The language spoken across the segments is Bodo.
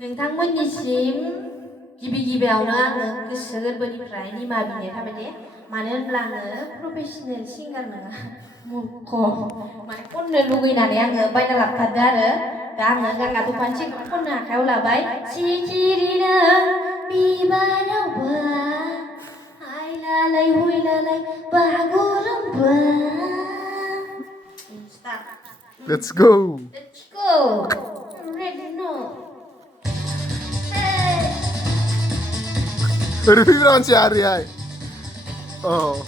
नोंथांमोननिसिम गिबियावनो आङो गोसो गोरबोनिफ्राय निमाहा बिनाय थाबाय दे मानो होनब्ला आङो प्रफेसनेल सिंगार नङा मूर्ख माने खननो लुगैनानै आङो बायना लाबोथारदो आरो दा आङो गांगा दखानसे खननो आखायाव लाबाय सिखिरिनो बिबारावबो हायलालाय हुयलालाय Bagurumba Let's go. Let's go. Ready no. Review si Ari ay. Oh.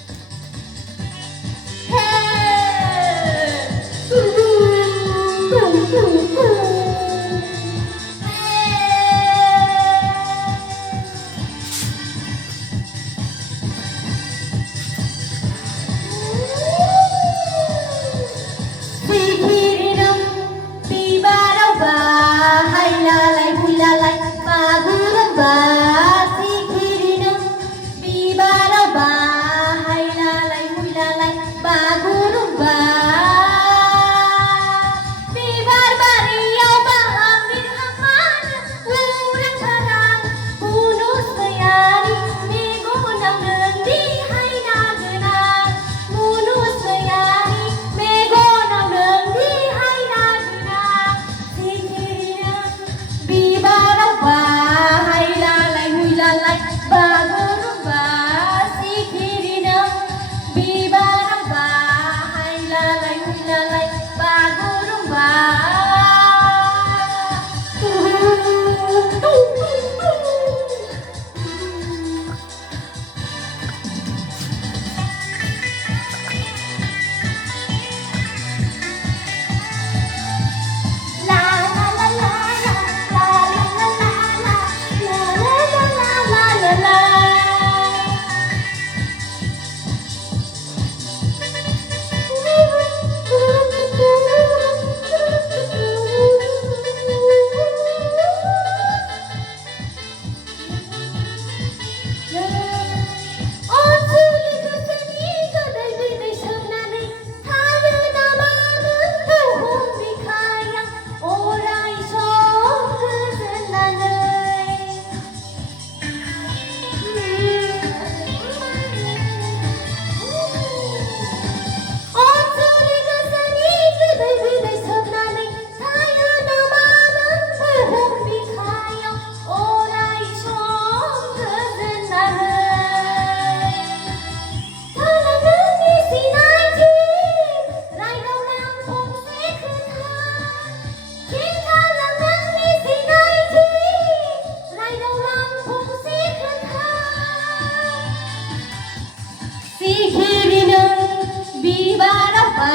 Bibarapa,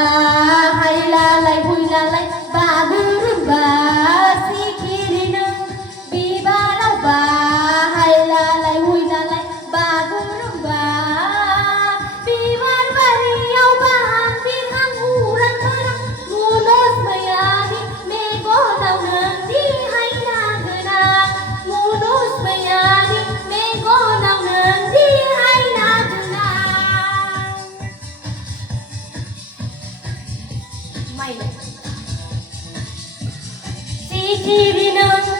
hai lalai, hui lalai, babu.